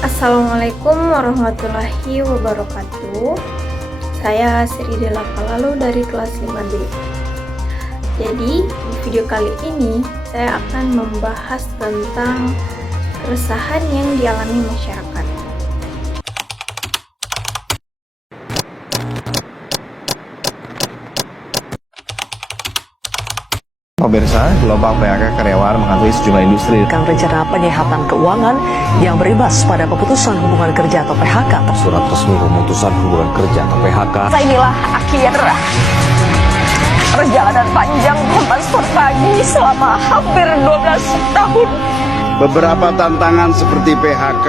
Assalamualaikum warahmatullahi wabarakatuh. Saya Sri Dela Palalu dari kelas 5B. Jadi, di video kali ini saya akan membahas tentang keresahan yang dialami masyarakat. Pemirsa, gelombang PHK karyawan menghantui sejumlah industri. Rencana penyehatan keuangan yang berimbas pada pemutusan hubungan kerja atau PHK. Surat resmi pemutusan hubungan kerja atau PHK. Inilah akhir perjalanan panjang Transmart Pagi selama hampir 12 tahun. Beberapa tantangan seperti PHK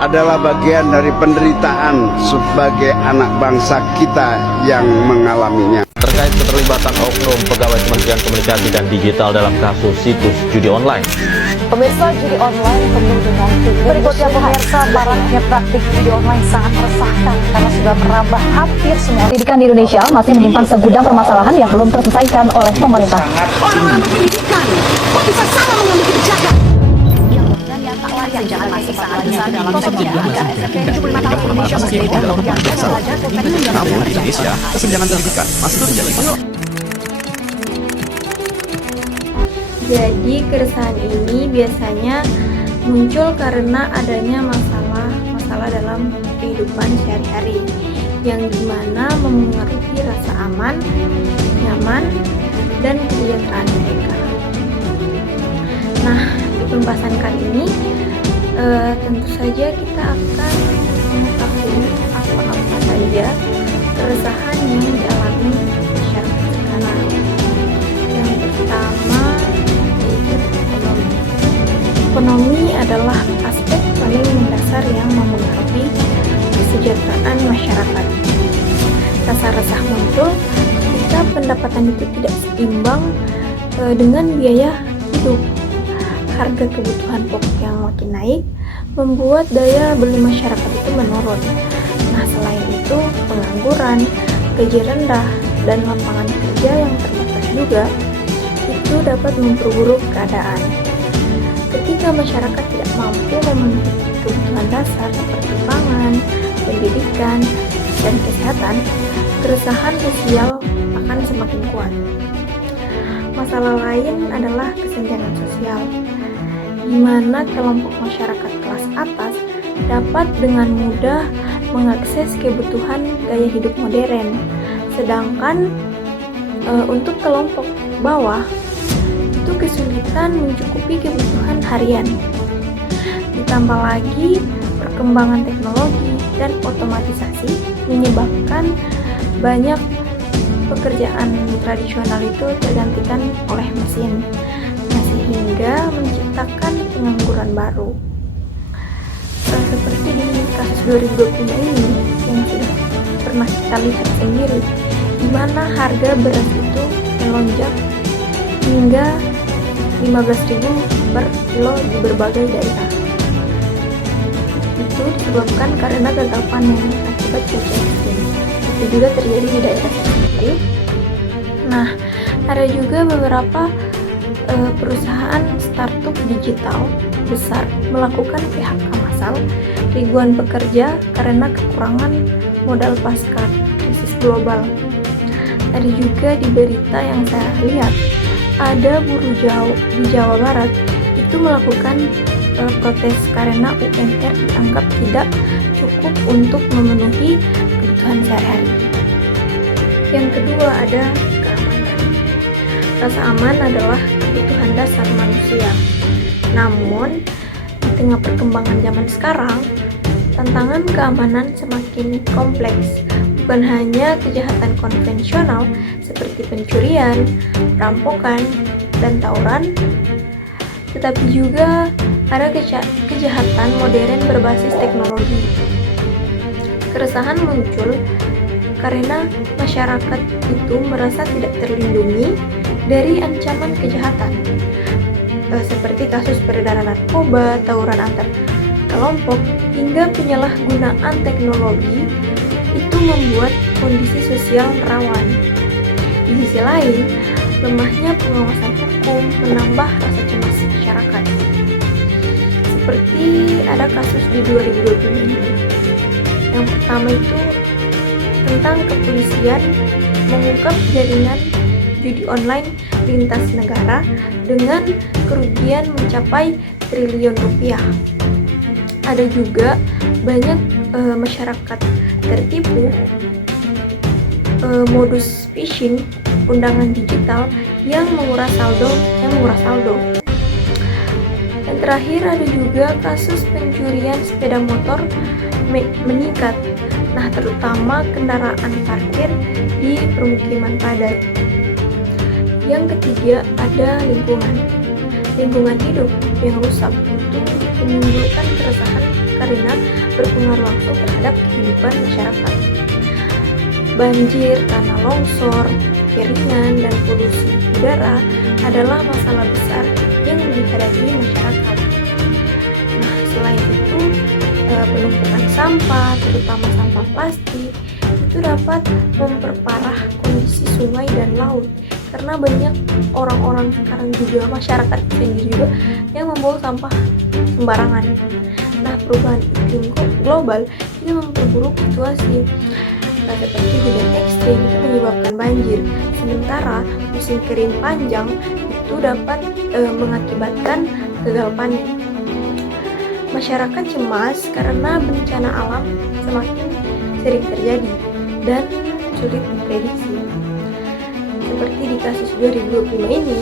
adalah bagian dari penderitaan sebagai anak bangsa kita yang mengalaminya. Terkait keterlibatan oknum pegawai Kementerian Komunikasi dan Digital dalam kasus situs judi online. Pemirsa, judi online penuh dengan berikutnya pemirsa, maraknya praktik judi online sangat meresahkan karena sudah merambah hampir semua pendidikan di Indonesia masih menyimpan segudang permasalahan yang belum terselesaikan oleh pemerintah. Orang pendidikan kok bisa salah mengambil kebijakan? Yang jangan masih saat besar dalam sejarah SMP 75 tahun Indonesia berbeda yang belajar Namun di Indonesia, kesenjangan pendidikan masih terjadi. Jadi, keresahan ini biasanya muncul karena adanya masalah dalam kehidupan sehari-hari yang dimana memengaruhi rasa aman, nyaman, dan kesejahteraan mereka. Nah, di pembahasan kali ini tentu saja kita akan mengetahui apa-apa saja keresahan yang dialami masyarakat sekarang. Yang pertama yaitu ekonomi. Ekonomi adalah aspek paling mendasar yang memengaruhi kesejahteraan masyarakat. Rasa resah muncul ketika pendapatan itu tidak seimbang dengan biaya hidup. Harga kebutuhan pokok yang makin naik membuat daya beli masyarakat itu menurun. Nah, selain itu, pengangguran, gaji rendah, dan lapangan kerja yang terbatas juga itu dapat memperburuk keadaan. Ketika masyarakat tidak mampu memenuhi kebutuhan dasar seperti pangan, pendidikan, dan kesehatan, keresahan sosial akan semakin kuat. Masalah lain adalah kesenjangan sosial, di mana kelompok masyarakat kelas atas dapat dengan mudah mengakses kebutuhan gaya hidup modern, sedangkan untuk kelompok bawah itu kesulitan mencukupi kebutuhan harian. Ditambah lagi perkembangan teknologi dan otomatisasi menyebabkan banyak pekerjaan tradisional itu tergantikan oleh mesin, sehingga menciptakan pengangguran baru. Seperti di kasus 2020 ini yang sudah pernah kita lihat sendiri, di mana harga beras itu melonjak hingga 15.000 per kilo di berbagai daerah. Itu disebabkan karena gagal panen akibat cuaca ekstrim. Itu juga terjadi di daerah sendiri. Nah, ada juga beberapa perusahaan startup digital besar melakukan PHK massal ribuan pekerja karena kekurangan modal pasca krisis global. Ada juga di berita yang saya lihat, ada buruh di Jawa Barat itu melakukan protes karena UMR dianggap tidak cukup untuk memenuhi kebutuhan sehari-hari. Yang kedua ada keamanan. Rasa aman adalah kebutuhan dasar manusia. Namun, di tengah perkembangan zaman sekarang, tantangan keamanan semakin kompleks. Bukan hanya kejahatan konvensional seperti pencurian, perampokan, dan tawuran, tetapi juga ada kejahatan modern berbasis teknologi. Keresahan muncul karena masyarakat itu merasa tidak terlindungi dari ancaman kejahatan, seperti kasus peredaran narkoba, tawuran antar kelompok, hingga penyalahgunaan teknologi itu membuat kondisi sosial rawan. Di sisi lain, lemahnya pengawasan hukum menambah rasa cemas masyarakat. Seperti ada kasus di 2020 ini. Yang pertama itu tentang kepolisian mengungkap jaringan judi online lintas negara dengan kerugian mencapai triliun rupiah. Ada juga banyak masyarakat tertipu modus phishing undangan digital yang menguras saldo. Dan terakhir ada juga kasus pencurian sepeda motor meningkat. Nah, terutama kendaraan parkir di permukiman padat. Yang ketiga ada lingkungan hidup yang rusak itu menimbulkan keresahan karena berpengaruh langsung terhadap kehidupan masyarakat. Banjir, tanah longsor, kekeringan, dan polusi udara adalah masalah besar yang dihadapi masyarakat. Nah, selain itu, penumpukan sampah, terutama sampah plastik, itu dapat memperparah kondisi sungai dan laut karena banyak orang-orang sekarang juga, masyarakat sendiri juga yang membuang sampah sembarangan. Nah, perubahan iklim global itu memperburuk situasi. Seperti hujan ekstrim itu menyebabkan banjir, sementara musim kering panjang itu dapat mengakibatkan gagal panen. Masyarakat cemas karena bencana alam semakin sering terjadi dan sulit diprediksi. Seperti di kasus 2025 ini,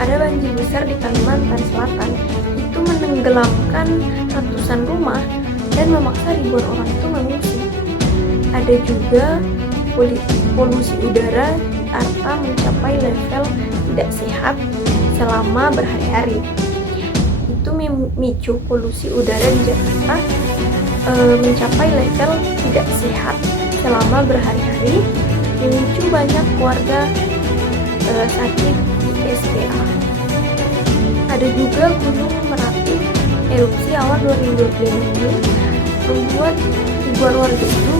ada banjir besar di Kalimantan Selatan itu menenggelamkan ratusan rumah dan memaksa ribuan orang itu mengungsi. Ada juga polusi udara di Jakarta mencapai level tidak sehat selama berhari-hari. Itu memicu polusi udara di Jakarta mencapai level tidak sehat selama berhari-hari, memicu banyak warga sakit SPA. Ada juga Gunung Merapi erupsi awal 2025 ini membuat ribuan warga itu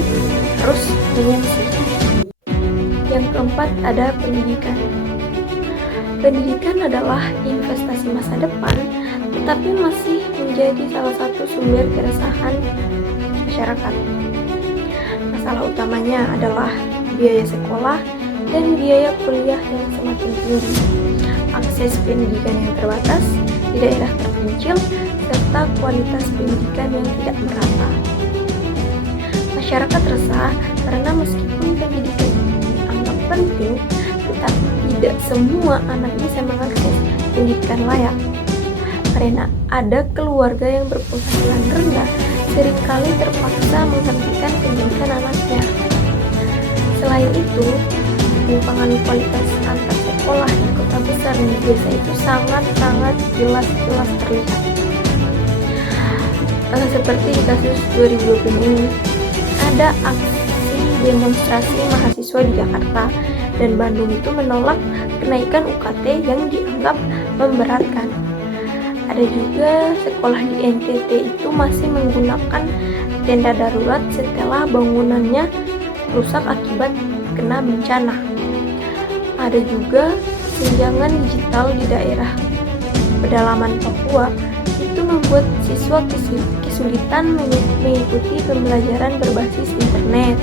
harus mengungsi. Yang keempat ada pendidikan. Pendidikan adalah investasi masa depan, tetapi masih menjadi salah satu sumber keresahan masyarakat. Masalah utamanya adalah biaya sekolah dan biaya kuliah yang semakin tinggi, akses pendidikan yang terbatas di daerah terpencil, serta kualitas pendidikan yang tidak merata. Masyarakat resah karena meskipun pendidikan dianggap penting, tetapi tidak semua anak bisa mengakses pendidikan layak. Karena ada keluarga yang berpenghasilan rendah seringkali terpaksa menghentikan pendidikan anaknya. Selain itu, penyimpangan kualitas antar sekolah di kota besar di desa itu sangat-sangat jelas terlihat. Seperti di kasus 2020 ini, ada aksi demonstrasi mahasiswa di Jakarta dan Bandung itu menolak kenaikan UKT yang dianggap memberatkan. Ada juga sekolah di NTT itu masih menggunakan tenda darurat setelah bangunannya rusak akibat kena bencana. Ada juga tunjangan digital di daerah pedalaman Papua itu membuat siswa kesulitan mengikuti pembelajaran berbasis internet.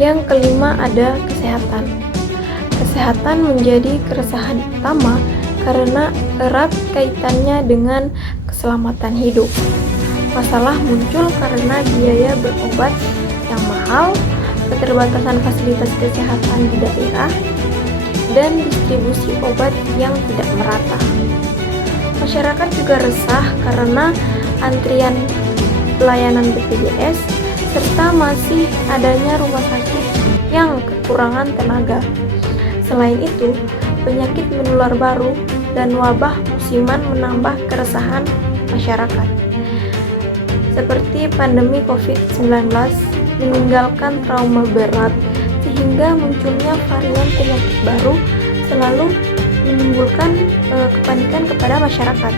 Yang kelima ada kesehatan. Kesehatan menjadi keresahan utama karena erat kaitannya dengan keselamatan hidup. Masalah muncul karena biaya berobat yang mahal, keterbatasan fasilitas kesehatan di daerah, dan distribusi obat yang tidak merata. Masyarakat juga resah karena antrian pelayanan BPJS serta masih adanya rumah sakit yang kekurangan tenaga. Selain itu, penyakit menular baru dan wabah musiman menambah keresahan masyarakat. Seperti pandemi COVID-19 meninggalkan trauma berat sehingga munculnya varian penyakit baru selalu menimbulkan kepanikan kepada masyarakat.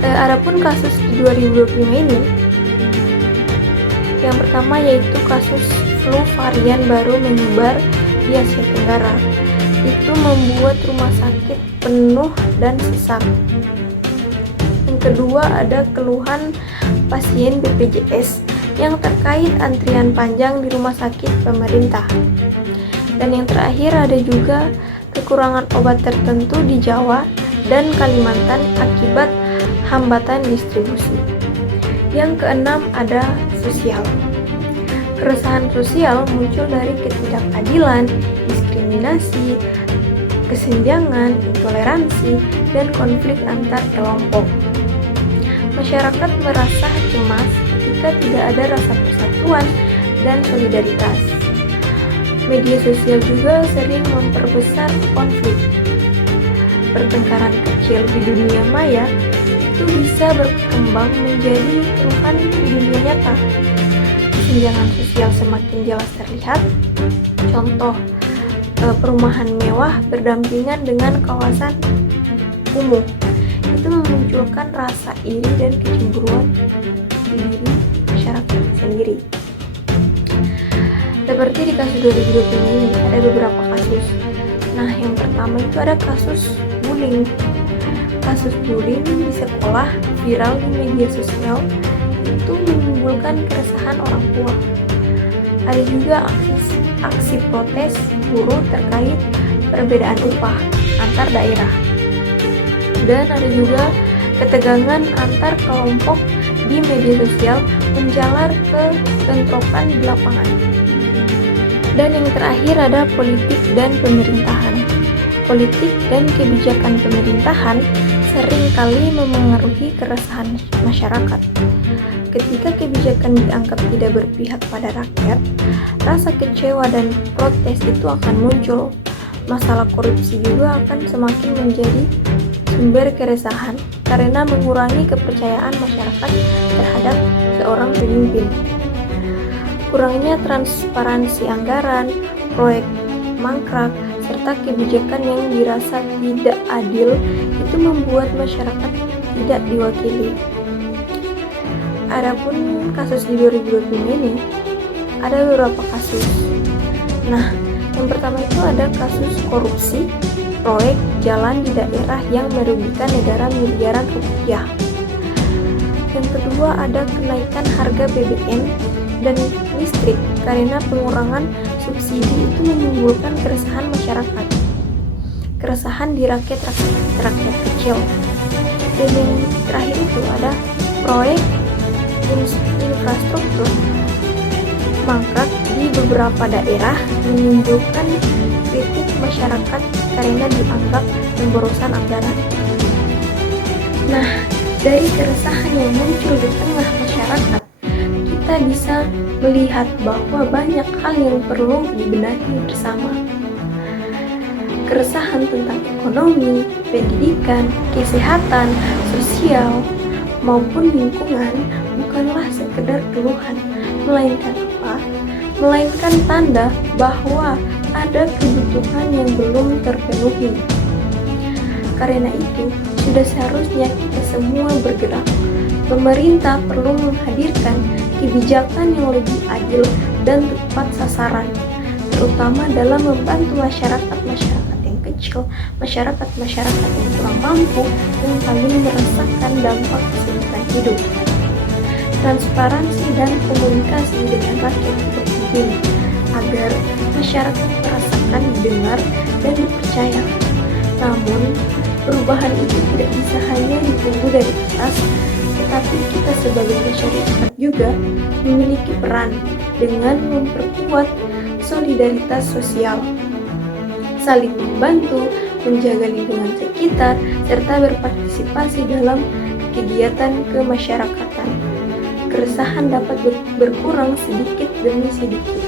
Adapun kasus di 2025 ini, yang pertama yaitu kasus flu varian baru menyebar di Asia Tenggara. Itu membuat rumah sakit sakit penuh dan sesak. Yang kedua ada keluhan pasien BPJS yang terkait antrian panjang di rumah sakit pemerintah. Dan yang terakhir ada juga kekurangan obat tertentu di Jawa dan Kalimantan akibat hambatan distribusi. Yang keenam ada sosial. Keresahan sosial muncul dari ketidakadilan, diskriminasi, kesenjangan, intoleransi, dan konflik antar kelompok. Masyarakat merasa cemas ketika tidak ada rasa persatuan dan solidaritas. Media sosial juga sering memperbesar konflik. Pertengkaran kecil di dunia maya itu bisa berkembang menjadi keluhan di dunia nyata. Kesenjangan sosial semakin jelas terlihat. Contoh, perumahan mewah berdampingan dengan kawasan kumuh. Itu memunculkan rasa iri dan kecemburuan di diri masyarakat sendiri. Seperti di kasus 2020 ini ada beberapa kasus. Nah, yang pertama itu ada kasus bullying. Kasus bullying di sekolah viral di media sosial itu menimbulkan keresahan orang tua. Ada juga aksi protes buruh terkait perbedaan upah antar daerah. Dan ada juga ketegangan antar kelompok di media sosial menjalar ke bentrokan di lapangan. Dan yang terakhir ada politik dan pemerintahan. Politik dan kebijakan pemerintahan seringkali memengaruhi keresahan masyarakat. Ketika kebijakan dianggap tidak berpihak pada rakyat, rasa kecewa dan protes itu akan muncul. Masalah korupsi juga akan semakin menjadi sumber keresahan karena mengurangi kepercayaan masyarakat terhadap seorang pemimpin. Kurangnya transparansi anggaran, proyek mangkrak, serta kebijakan yang dirasa tidak adil itu membuat masyarakat tidak diwakili. Adapun kasus di 2020 ini ada beberapa kasus. Nah, yang pertama itu ada kasus korupsi proyek jalan di daerah yang merugikan negara miliaran rupiah. Yang kedua ada kenaikan harga BBM dan listrik karena pengurangan subsidi itu menimbulkan keresahan masyarakat, keresahan di rakyat kecil. Dan yang terakhir itu ada proyek infrastruktur mangkrak di beberapa daerah menimbulkan kritik masyarakat karena dianggap pemborosan anggaran. Nah, dari keresahan yang muncul di tengah masyarakat, kita bisa melihat bahwa banyak hal yang perlu dibenahi bersama. Keresahan tentang ekonomi, pendidikan, kesehatan, sosial, maupun lingkungan bukanlah sekedar keluhan, melainkan apa? Melainkan tanda bahwa ada kebutuhan yang belum terpenuhi. Karena itu, sudah seharusnya kita semua bergerak. Pemerintah perlu menghadirkan kebijakan yang lebih adil dan tepat sasaran, terutama dalam membantu masyarakat yang kecil, masyarakat yang kurang mampu, yang paling merasakan dampak kesulitan hidup. Transparansi dan komunikasi dengan rakyat itu penting agar masyarakat merasakan didengar dan dipercaya. Namun, perubahan itu tidak bisa hanya ditunggu dari atas, tetapi kita sebagai masyarakat juga memiliki peran dengan memperkuat solidaritas sosial, saling membantu, menjaga lingkungan sekitar, serta berpartisipasi dalam kegiatan kemasyarakatan. Keresahan dapat berkurang sedikit demi sedikit.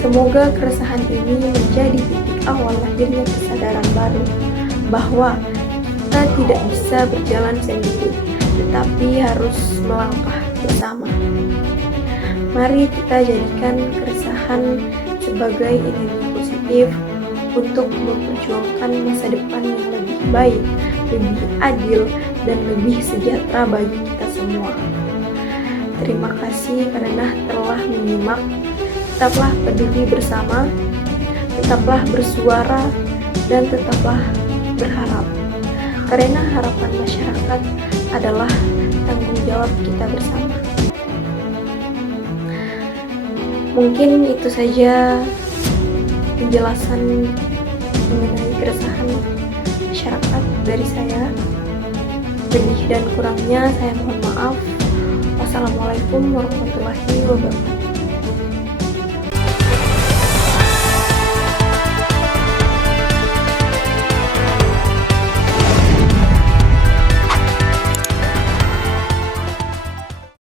Semoga keresahan ini menjadi titik awal lahirnya kesadaran baru bahwa kita tidak bisa berjalan sendiri, tetapi harus melangkah bersama. Mari kita jadikan keresahan sebagai energi positif untuk memperjuangkan masa depan yang lebih baik, lebih adil, dan lebih sejahtera bagi kita semua. Terima kasih karena telah menyimak. Tetaplah peduli bersama, tetaplah bersuara, dan tetaplah berharap, karena harapan masyarakat adalah tanggung jawab kita bersama. Mungkin itu saja penjelasan mengenai keresahan masyarakat dari saya. Lebih dan kurangnya saya mohon maaf. Wassalamualaikum warahmatullahi wabarakatuh.